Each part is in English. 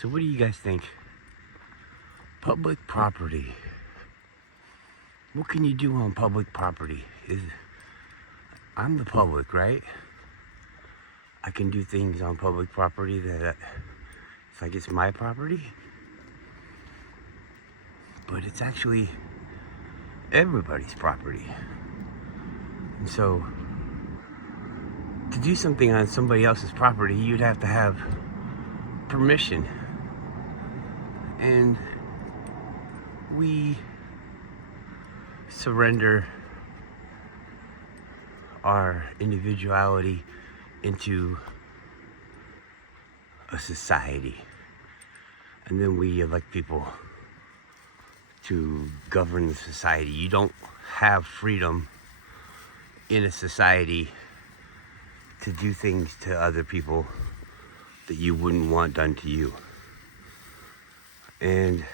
So what do you guys think? Public property. What can you do on public property? I'm the public, right? I can do things on public property that it's like it's my property. But it's actually everybody's property. And so to do something on somebody else's property, you'd have to have permission. And we surrender our individuality into a society. And then we elect people to govern the society. You don't have freedom in a society to do things to other people that you wouldn't want done to you. And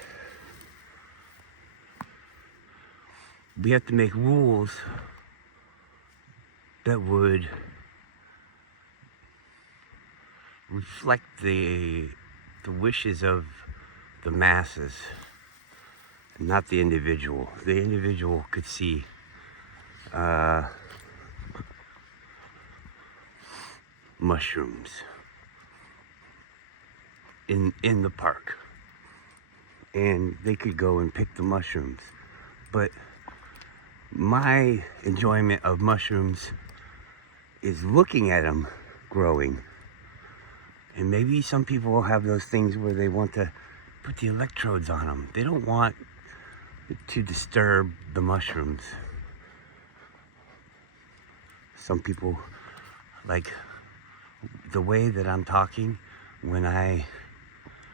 we have to make rules that would reflect the wishes of the masses and not the individual. The individual could see mushrooms in the park, and they could go and pick the mushrooms. But my enjoyment of mushrooms is looking at them growing. And maybe some people will have those things where they want to put the electrodes on them. They don't want to disturb the mushrooms. Some people, like the way that I'm talking when I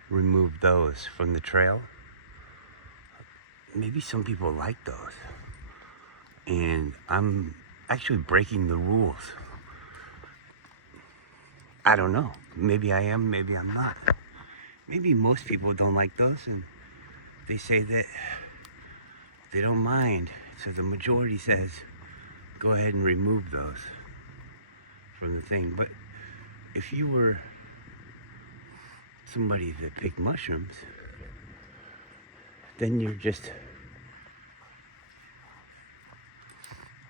remove those from the trail, maybe some people like those. And I'm actually breaking the rules. I don't know. Maybe I am, maybe I'm not. Maybe most people don't like those and they say that they don't mind. So the majority says, go ahead and remove those from the thing. But if you were somebody that picked mushrooms, then you're just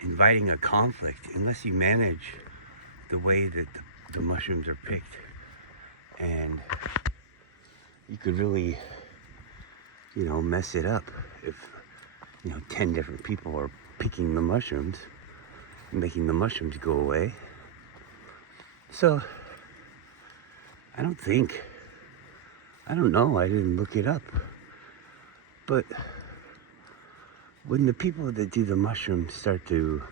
inviting a conflict unless you manage the way that the mushrooms are picked. And you could really, mess it up if, 10 different people are picking the mushrooms, making the mushrooms go away. So, I don't know, I didn't look it up. But when the people that do the mushrooms start to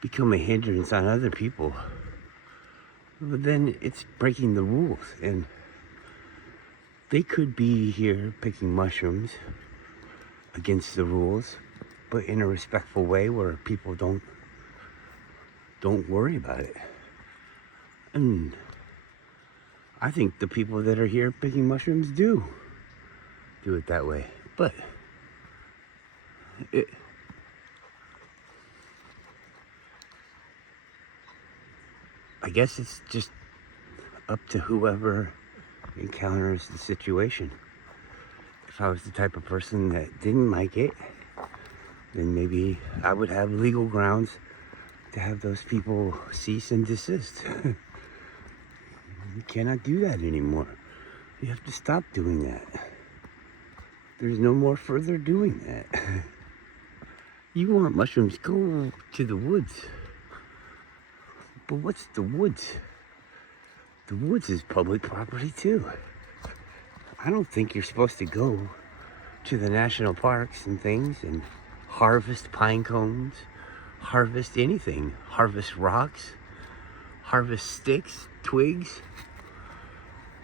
become a hindrance on other people, well, then it's breaking the rules. And they could be here picking mushrooms against the rules, but in a respectful way where people don't worry about it. And I think the people that are here picking mushrooms do it that way. But I guess it's just up to whoever encounters the situation. If I was the type of person that didn't like it, then maybe I would have legal grounds to have those people cease and desist. You cannot do that anymore. You have to stop doing that. There's no more further doing that. You want mushrooms, go to the woods. But what's the woods? The woods is public property too. I don't think you're supposed to go to the national parks and things and harvest pine cones, harvest anything, harvest rocks, harvest sticks, twigs,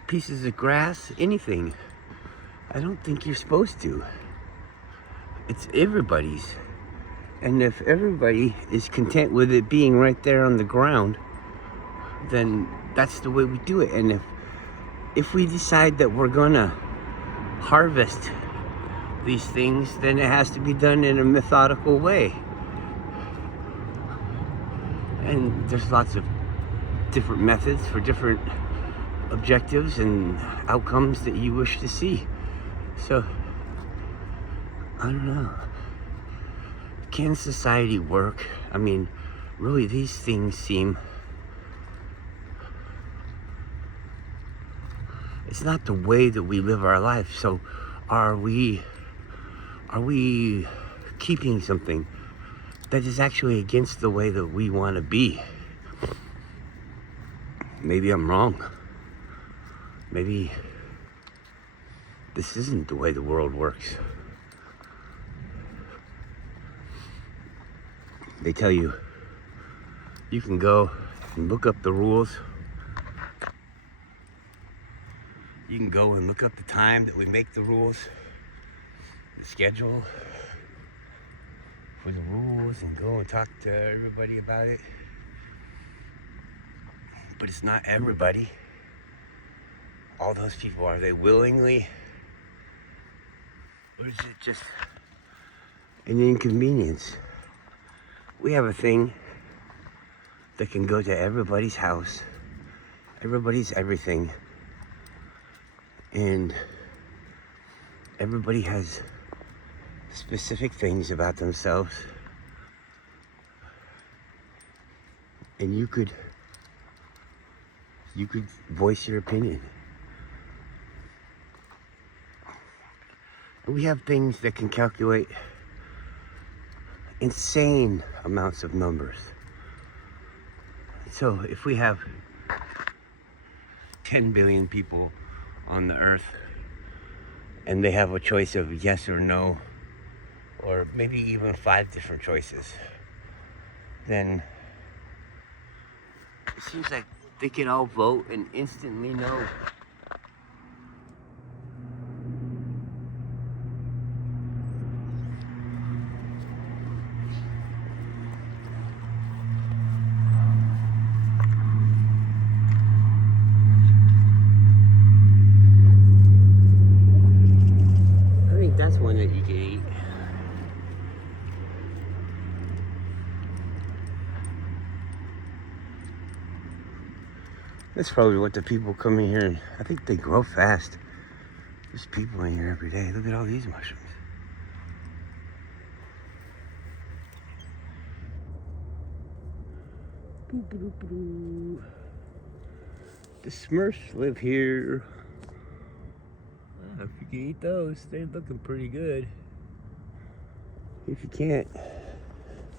pieces of grass, anything. I don't think you're supposed to. It's everybody's. And if everybody is content with it being right there on the ground, then that's the way we do it. And if we decide that we're gonna harvest these things, then it has to be done in a methodical way. And there's lots of different methods for different objectives and outcomes that you wish to see. So, I don't know. Can society work? I mean, really, these things seem... It's not the way that we live our life. So, are we keeping something that is actually against the way that we want to be? Maybe I'm wrong. Maybe this isn't the way the world works. They tell you, you can go and look up the rules. You can go and look up the time that we make the rules, the schedule for the rules, and go and talk to everybody about it. But it's not everybody. All those people, are they willingly? Or is it just an inconvenience? We have a thing that can go to everybody's house, everybody's everything, and everybody has specific things about themselves, and you could voice your opinion. We have things that can calculate insane amounts of numbers. So if we have 10 billion people on the earth and they have a choice of yes or no, or maybe even 5 different choices, then it seems like they can all vote and instantly know. I think that's one that you can eat. That's probably what the people come in here and I think they grow fast. There's people in here every day. Look at all these mushrooms. Boop-a-doop-a-doo. The Smurfs live here. If you can eat those, they're looking pretty good. If you can't,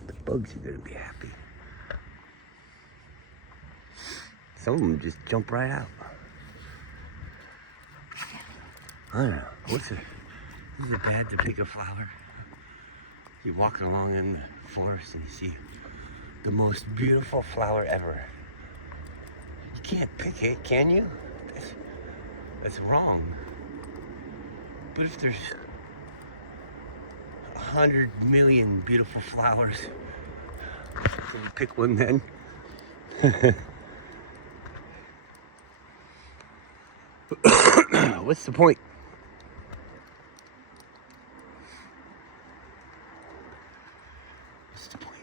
the bugs are gonna be happy. Some of them just jump right out. I don't know. Is it bad to pick a flower? You're walking along in the forest and you see the most beautiful flower ever. You can't pick it, can you? That's wrong. But if there's 100 million beautiful flowers, can you pick one then? What's the point? What's the point?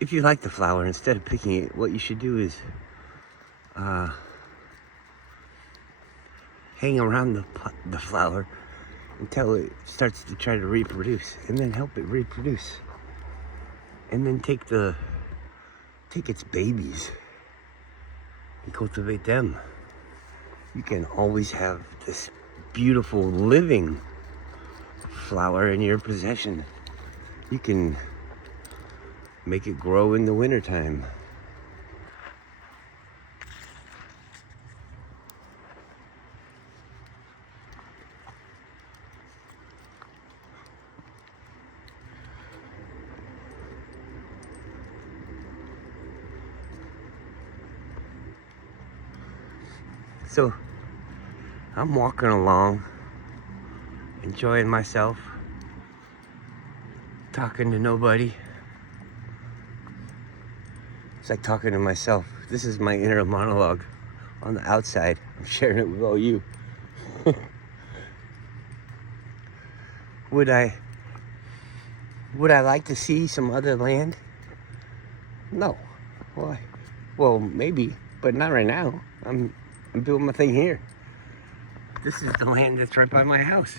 If you like the flower, instead of picking it, what you should do is hang around the flower until it starts to try to reproduce, and then help it reproduce. And then take its babies and cultivate them. You can always have this beautiful living flower in your possession. You can make it grow in the wintertime. So I'm walking along, enjoying myself, talking to nobody. It's like talking to myself. This is my inner monologue on the outside. I'm sharing it with all you. Would I like to see some other land? No. Why? Well, maybe, but not right now. I'm building my thing here. This is the land that's right by my house.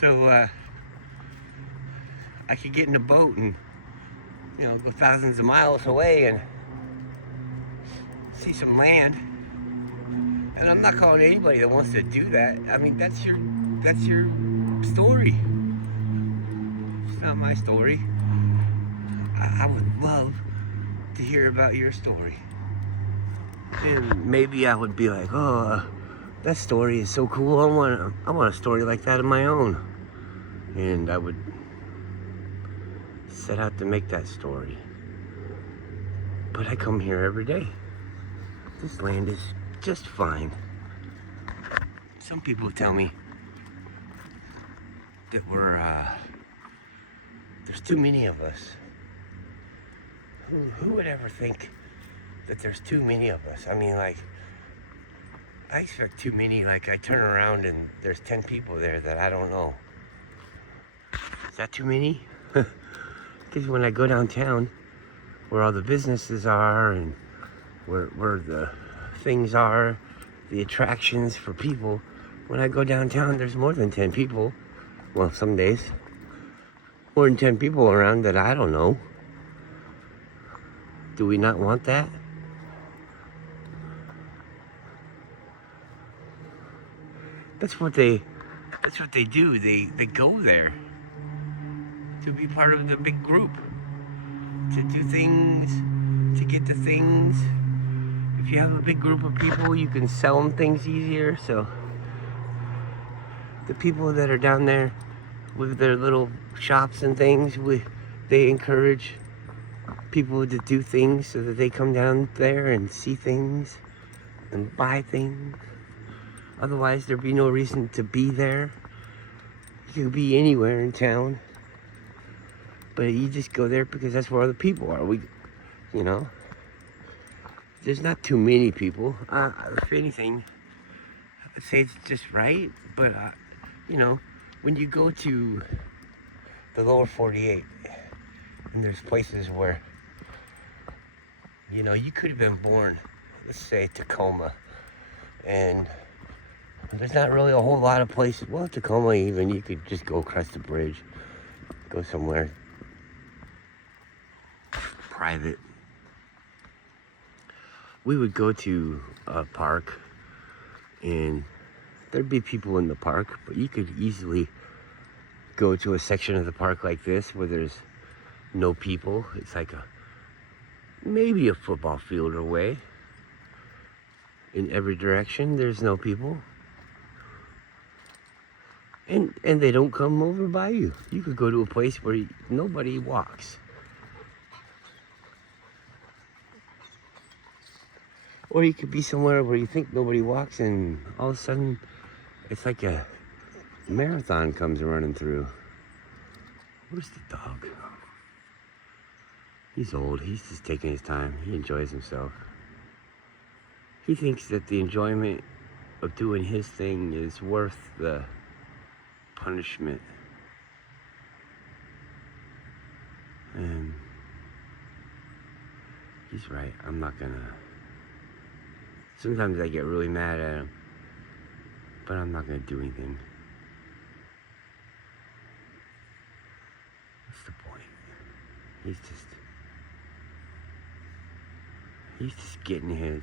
So I could get in a boat and, you know, go thousands of miles away and see some land. And I'm not calling anybody that wants to do that. I mean, that's your story. It's not my story. I would love to hear about your story. And maybe I would be like, oh, that story is so cool. I want a story like that of my own. And I would set out to make that story. But I come here every day. This land is just fine. Some people tell me that there's too many of us. Who would ever think that there's too many of us? I mean, like, I expect too many. Like, I turn around and there's 10 people there that I don't know. Is that too many? Because when I go downtown, where all the businesses are and where the things are, the attractions for people, when I go downtown, there's more than 10 people. Well, some days. More than 10 people around that I don't know. Do we not want that? That's what they do. They go there to be part of the big group, to do things, to get the things. If you have a big group of people, you can sell them things easier. So the people that are down there with their little shops and things, they encourage people to do things so that they come down there and see things and buy things. Otherwise, there'd be no reason to be there. You could be anywhere in town, but you just go there because that's where all the people are. You know, there's not too many people. If anything, I'd say it's just right. But you know, when you go to the lower 48, and there's places where, you know, you could have been born, let's say Tacoma, and there's not really a whole lot of places. Well, Tacoma, even, you could just go across the bridge, go somewhere private. We would go to a park, and there'd be people in the park, but you could easily go to a section of the park like this where there's no people. It's like maybe a football field away. In every direction, there's no people. And they don't come over by you. You could go to a place where nobody walks. Or you could be somewhere where you think nobody walks, and all of a sudden, it's like a marathon comes running through. Where's the dog? He's old. He's just taking his time. He enjoys himself. He thinks that the enjoyment of doing his thing is worth the punishment. And he's right. I'm not gonna. Sometimes I get really mad at him, but I'm not gonna do anything. What's the point? He's just getting his.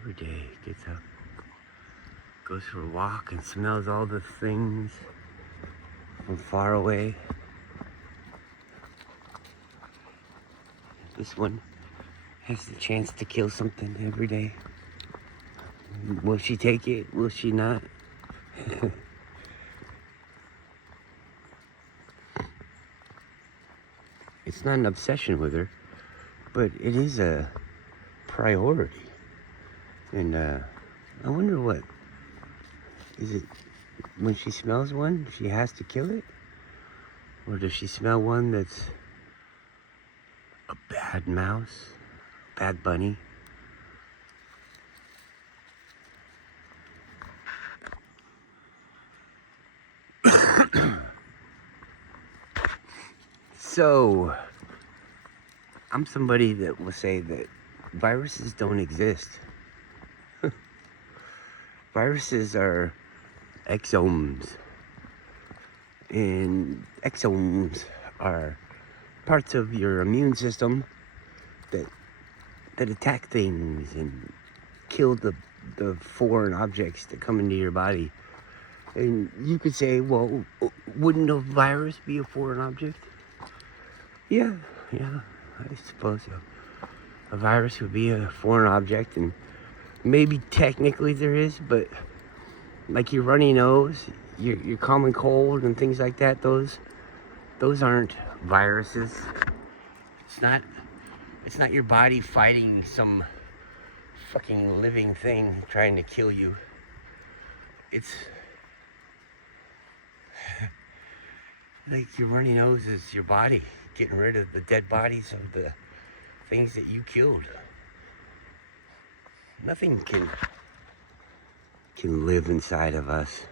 Every day gets up, goes for a walk, and smells all the things from far away. This one has the chance to kill something every day. Will she take it? Will she not? It's not an obsession with her, but it is a priority. And I wonder what, is it when she smells one, she has to kill it? Or does she smell one that's a bad mouse, bad bunny? So, I'm somebody that will say that viruses don't exist. Viruses are exomes. And exomes are parts of your immune system that attack things and kill the foreign objects that come into your body. And you could say, well, wouldn't a virus be a foreign object? Yeah, I suppose so. A virus would be a foreign object, and maybe technically there is, but like your runny nose, your common cold and things like that, those aren't viruses. It's not your body fighting some fucking living thing trying to kill you. It's like your runny nose is your body getting rid of the dead bodies of the things that you killed. Nothing can live inside of us.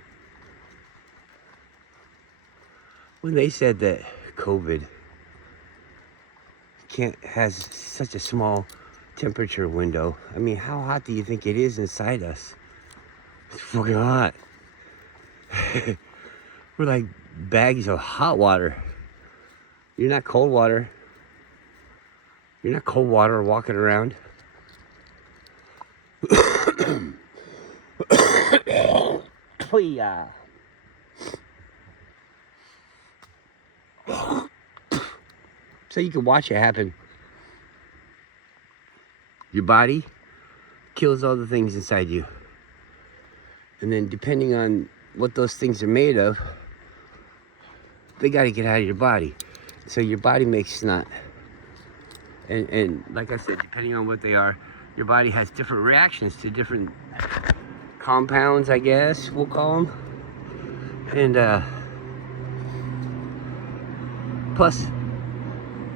When they said that COVID has such a small temperature window, I mean, how hot do you think it is inside us? It's fucking hot. We're like bags of hot water. You're not cold water. You're not cold water walking around. Oh yeah. So you can watch it happen. Your body kills all the things inside you. And then depending on what those things are made of, they got to get out of your body. So your body makes snot. And like I said, depending on what they are, your body has different reactions to different compounds, I guess we'll call them. And plus,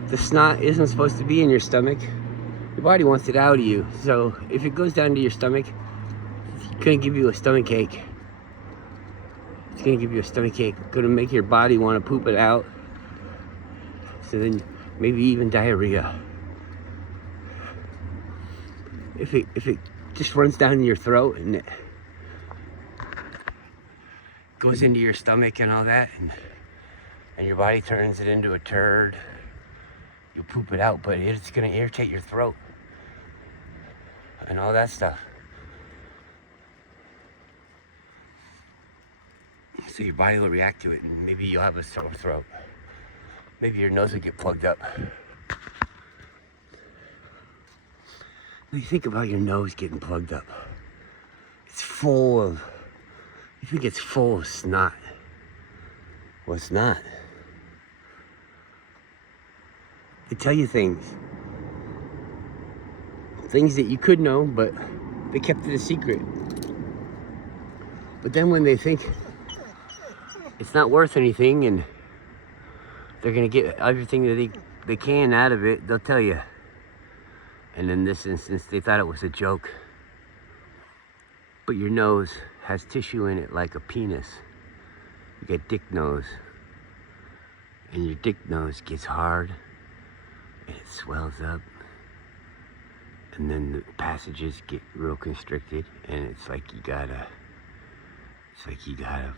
the snot isn't supposed to be in your stomach. Your body wants it out of you. So if it goes down to your stomach, it's gonna give you a stomach ache. It's gonna give you a stomach ache. It's gonna make your body want to poop it out. So then maybe even diarrhea. If it just runs down your throat and it goes into your stomach and all that, and your body turns it into a turd, you'll poop it out, but it's gonna irritate your throat and all that stuff. So your body will react to it, and maybe you'll have a sore throat. Maybe your nose will get plugged up. When you think about your nose getting plugged up, it's full of, you think it's full of snot. Well, it's not. They tell you things that you could know, but they kept it a secret. But then when they think it's not worth anything and they're gonna get everything that they can out of it, they'll tell you. And in this instance, they thought it was a joke. But your nose has tissue in it like a penis. You get dick nose. And your dick nose gets hard and it swells up. And then the passages get real constricted, and it's like you got a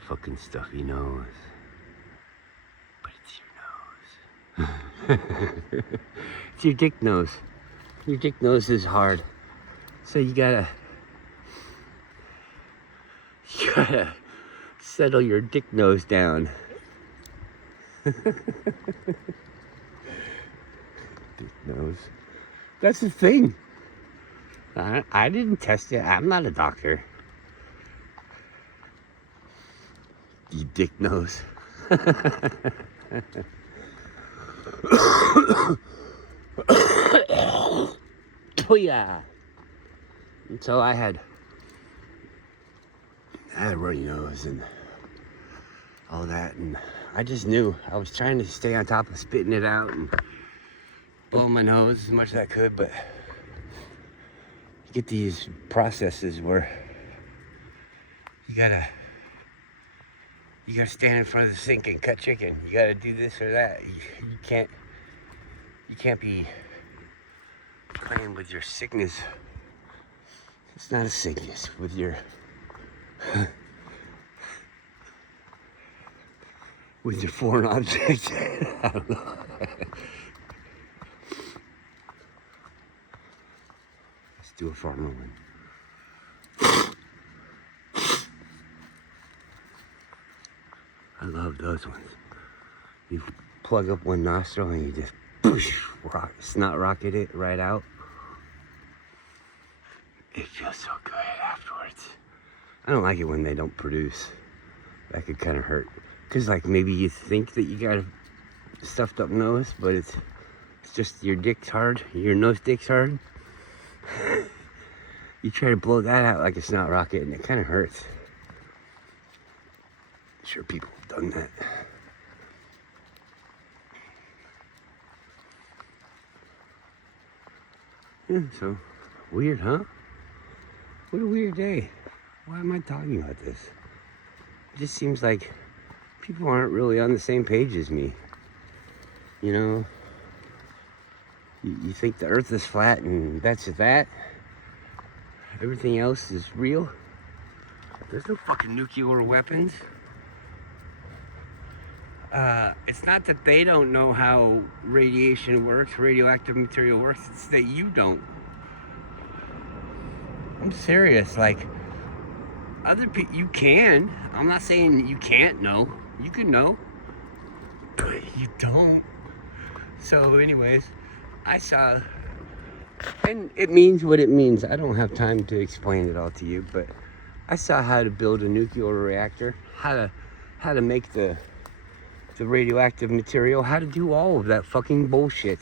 fucking stuffy nose. But it's your nose. It's your dick nose. Your dick nose is hard. So you gotta settle your dick nose down. Dick nose. That's the thing. I didn't test it. I'm not a doctor. You dick nose. Oh yeah. And so I had a runny nose and all that, and I just knew. I was trying to stay on top of spitting it out and blowing my nose as much as I could, but you get these processes where you you gotta stand in front of the sink and cut chicken. You gotta do this or that. You can't be playing with your sickness. It's not a sickness with your with your foreign object. I don't know. Let's do a farmer one. I love those ones. You plug up one nostril and you just snot rocket it right out. It feels so good afterwards. I don't like it when they don't produce. That could kind of hurt. Cause like maybe you think that you got a stuffed up nose, but it's just your dick's hard. Your nose dick's hard. You try to blow that out like a snot rocket and it kind of hurts. I'm sure people have done that. Yeah, so weird, huh? What a weird day. Why am I talking about this? It just seems like people aren't really on the same page as me. You know, you think the earth is flat and that's that. Everything else is real. There's no fucking nuclear weapons. It's not that they don't know how radiation works, radioactive material works, it's that you don't. I'm serious, like, other people, you can. I'm not saying you can't know. You can know, but you don't. So anyways, I saw, and it means what it means. I don't have time to explain it all to you, but I saw how to build a nuclear reactor, how to make the radioactive material, how to do all of that fucking bullshit.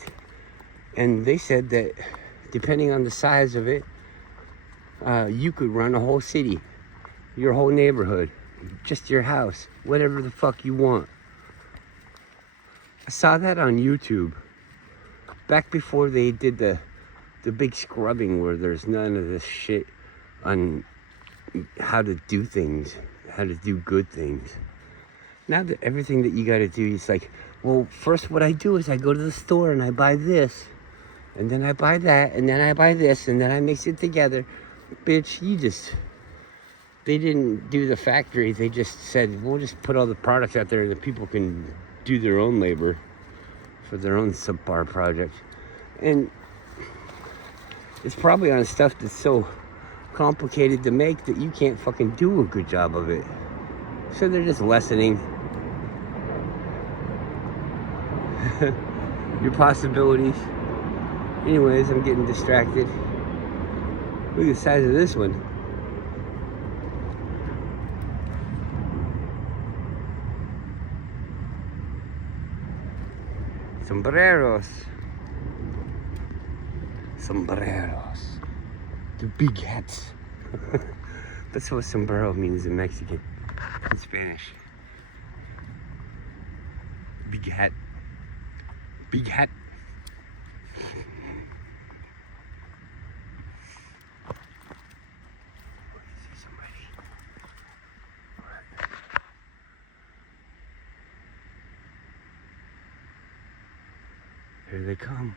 And they said that depending on the size of it, you could run a whole city, your whole neighborhood, just your house, whatever the fuck you want. I saw that on YouTube back before they did the big scrubbing where there's none of this shit on how to do things, how to do good things. Now that everything that you gotta do is like, well, first what I do is I go to the store and I buy this, and then I buy that, and then I buy this, and then I mix it together. Bitch, they didn't do the factory. They just said, we'll just put all the products out there that people can do their own labor for their own subpar project. And it's probably on stuff that's so complicated to make that you can't fucking do a good job of it. So they're just lessening your possibilities. Anyways, I'm getting distracted. Look at the size of this one. Sombreros. Sombreros. The big hats. That's what sombrero means in Mexican. In Spanish. Big hat. Big hat. Here they come.